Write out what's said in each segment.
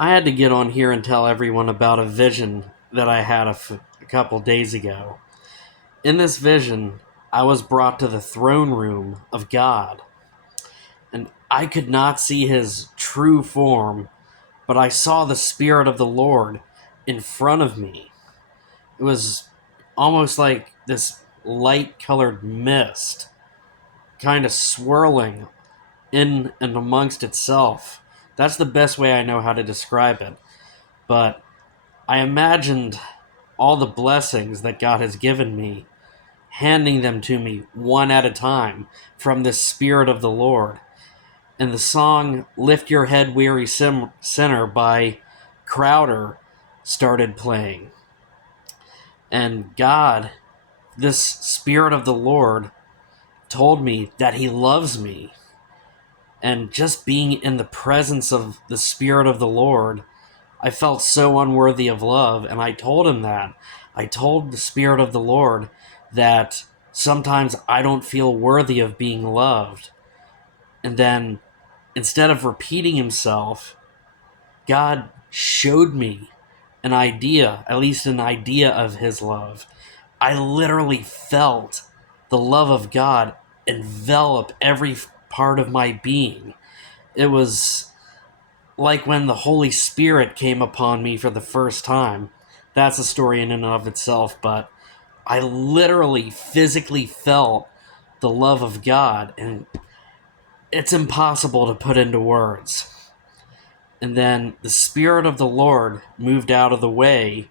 I had to get on here and tell everyone about a vision that I had a couple days ago. In this vision, I was brought to the throne room of God, and I could not see his true form, but I saw the Spirit of the Lord in front of me. It was almost like this light colored mist, kind of swirling in and amongst itself. That's the best way I know how to describe it. But I imagined all the blessings that God has given me, handing them to me one at a time from the Spirit of the Lord. And the song Lift Your Head, Weary Sinner by Crowder started playing. And God, this Spirit of the Lord, told me that He loves me. And just being in the presence of the Spirit of the Lord, I felt so unworthy of love, and I told him that. I told the Spirit of the Lord that sometimes I don't feel worthy of being loved. And then, instead of repeating himself, God showed me an idea, at least an idea of his love. I literally felt the love of God envelop every part of my being. It was like when the Holy Spirit came upon me for the first time. That's a story in and of itself, but I literally physically felt the love of God, and it's impossible to put into words. And then the Spirit of the Lord moved out of the way,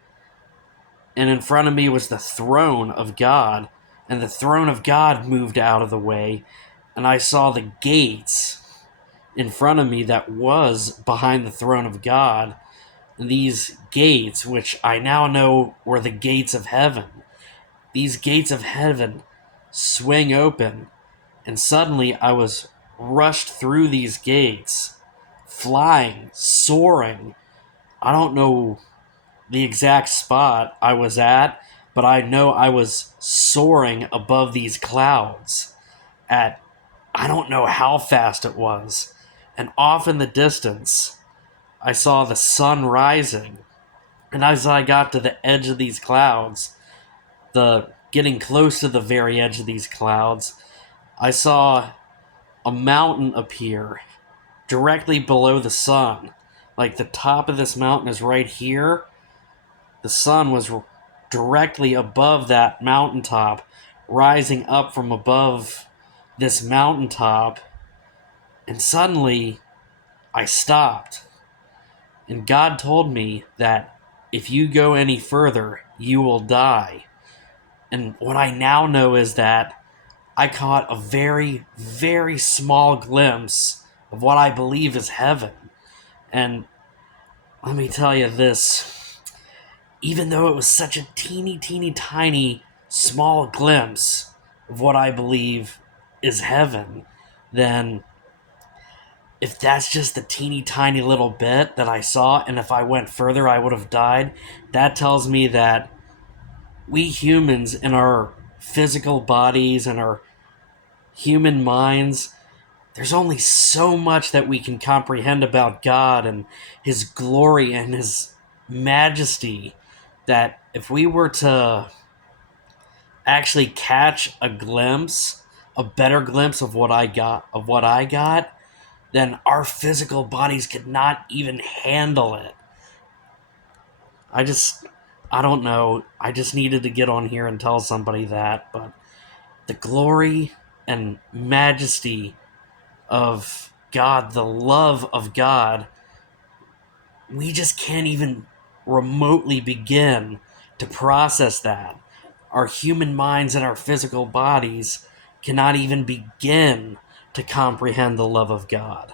and in front of me was the throne of God, and the throne of God moved out of the way, and I saw the gates in front of me that was behind the throne of God. These gates, which I now know were the gates of heaven, these gates of heaven swing open, and suddenly I was rushed through these gates, flying, soaring. I don't know the exact spot I was at, but I know I was soaring above these clouds at I don't know how fast it was. And off in the distance, I saw the sun rising. And as I got to the edge of these clouds, the getting close to the very edge of these clouds, I saw a mountain appear directly below the sun. Like the top of this mountain is right here. The sun was directly above that mountaintop, rising up from above this mountaintop. And suddenly, I stopped. And God told me that if you go any further, you will die. And what I now know is that I caught a very, very small glimpse of what I believe is heaven. And let me tell you this, even though it was such a teeny, teeny, tiny, small glimpse of what I believe is heaven, then if that's just the teeny tiny little bit that I saw, and if I went further, I would have died, that tells me that we humans in our physical bodies and our human minds, there's only so much that we can comprehend about God and His glory and His majesty, that if we were to actually catch a glimpse, a better glimpse of what I got, then our physical bodies could not even handle it. I just, I don't know. I just needed to get on here and tell somebody that. But the glory and majesty of God, the love of God, we just can't even remotely begin to process that. Our human minds and our physical bodies cannot even begin to comprehend the love of God.